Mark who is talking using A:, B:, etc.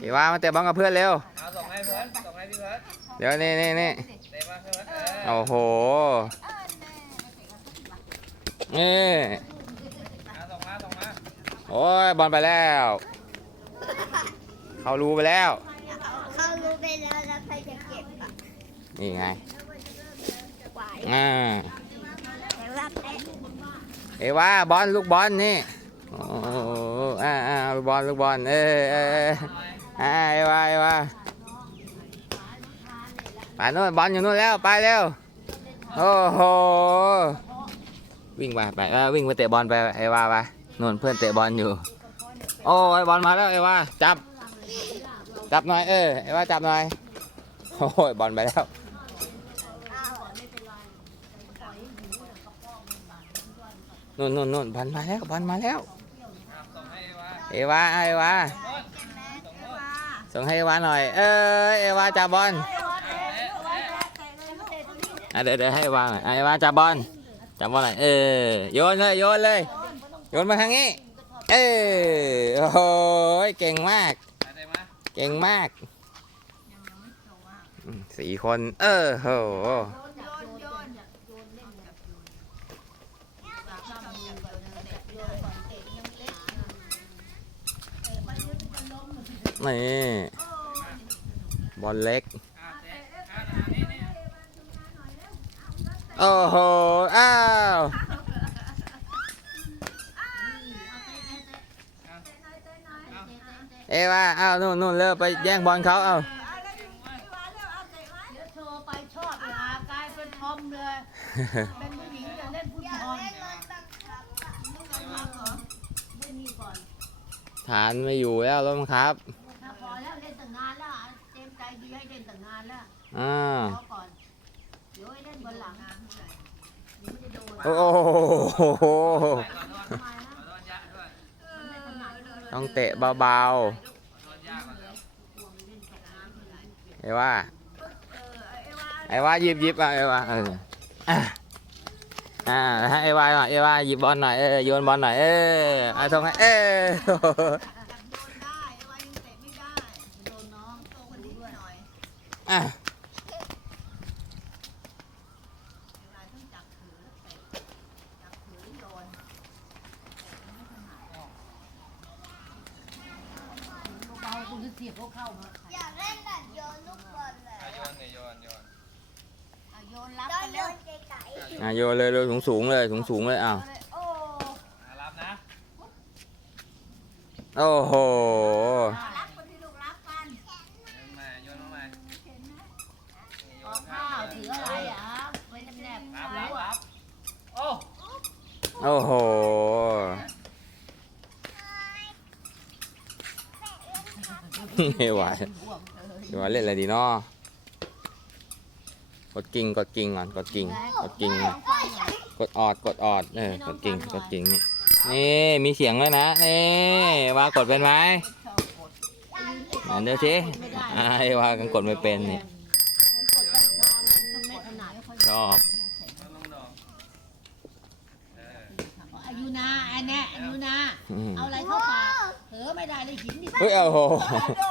A: เอวามาเตะบอลกับเพื่อนเร็ว
B: เอาส่งให้เพื่อนส่งให้พี่เพื่อน
A: เดี๋ยวนี่นี่นี่
B: เตะมาเพื่อนเออ
A: โอ้โหนี่
B: เอาส่งมาส่งมา
A: โอ้ยบอลไปแล้ว เขารู้ไปแล้ว
C: เขารู้ไปแล้วแล้วใครจะเก็บอะ
A: นี่ไง
C: ไหว
A: อ่า
C: แต่ว่าแพ้
A: เอวาบอลลูกบอลนี่ โอ้โหอ่าอ่าลูกบอลลูกบอลเออเออเออ อ่าเอวาเอวาไปโน่นบอลอยู่นู่นแล้วไปเร็วโอ้โหวิ่งไปไปวิ่งไปเตะบอลไปเอวาไปนู่นเพื่อนเตะบอลอยู่ โอ้ยบอลมาแล้วเอวาจับ จับหน่อยเออเอวาจับหน่อยโอ้ยบอลไปแล้วนู่นนู่นนู่นบอลมาแล้วบอลมาแล้ว
B: เอวา
A: เอวาเอวา
B: ส่งโน่น
A: ส่งให้เอวาหน่อย เออเอวาจับบอลอะเดี๋ยวเดี๋ยวให้เอวาหน่อยอะเอวาจับบอลจับบอลหน่อยเออโยนเลยโยนเลยโยนมาทางนี้ เออโอ้โหเก่งมาก
B: เก่
A: งมากสี่คน เออโห นี่บอลเล็ก
B: อ่าเตะอ่านี่นี่
A: โอ้โห อ้าว เอวาอ้าวนู่นนู่นเลิกไปแย่งบอลเขาเอา
D: เดี๋ยวโทรไปชอบเลยอะกลายเป็นทอมเลย เป็นผู้หญิงจะเล่นฟุตบอลไม่มีก่อน
A: ฐานไม่อยู่แล้วรถบังครับ
D: ดีให้เล่นตั้งนานแล้ว
A: อ่า
D: พอก่อนเดี๋ยวให้เล่นบนหลังเดี๋ยวมันจะโดน
A: โอ้โห
D: ทำไมฮะ
B: ขอโทษยะด้วย
A: ต้องเตะเบา
B: ขอโทษยะก่อนแล้ว
A: ๆเอว่าไอ้ว่าหยิบหยิบอะเอว่าเอออะอ่าให้เอว่าหน่อยเอว่าหยิบบอลหน่อยเออโยนบอลหน่อยเออไอ้ทงให้เออ อะ
D: เวลาต้องจับถือแล้วเตะจับถือโดนเบาๆคุณจะเสียบพวกเข้ามา
C: อยากเล่นแบบโยนลูกบอลเลย
B: อะโยนเนี่ยโยนโยน
D: อะโยนรับ
C: ก็
D: ไป
C: โย
D: เร็วน
C: ไกล
A: อะโยนเลยเลยสูงสูงๆเลยสูงสูงๆเลยอ้าว
D: โอ้
B: อะรับนะ
A: โอ้โห
D: รับคนที่ลูกรับกัน
B: โยนมาโยนมาใหม่โย
D: ออน กข้าวถืออะไรอะไว้แนบๆ
B: รับ
D: รู้
B: รับ
D: อะ
B: รับโอ้
A: โอ้โห ไม่ไหวไม่ไหวเล่นอะไรดีเนาะกดกิ่งกดกิ่งก่อนกดกิ่งกดกิ่งกดออดกดออดเออกดกิ่งกดกิ่งนี่นี่มีเสียงด้วยนะนี่ว่ากดเป็นไหมไหนเดี๋ยวสิไอ้ว่ากันกดไม่เป็นนี่
D: กดไปทางมันไม่ถนัด
A: ชอบ
B: ลงดอกเออ
D: อายุนาอัน เนี้ยอายุนา
A: อืม
D: เอาอะไรเข้าปากเผลอไม่ได้เลยหินนี่
A: เฮ้ยโอ้โห
C: ๆโด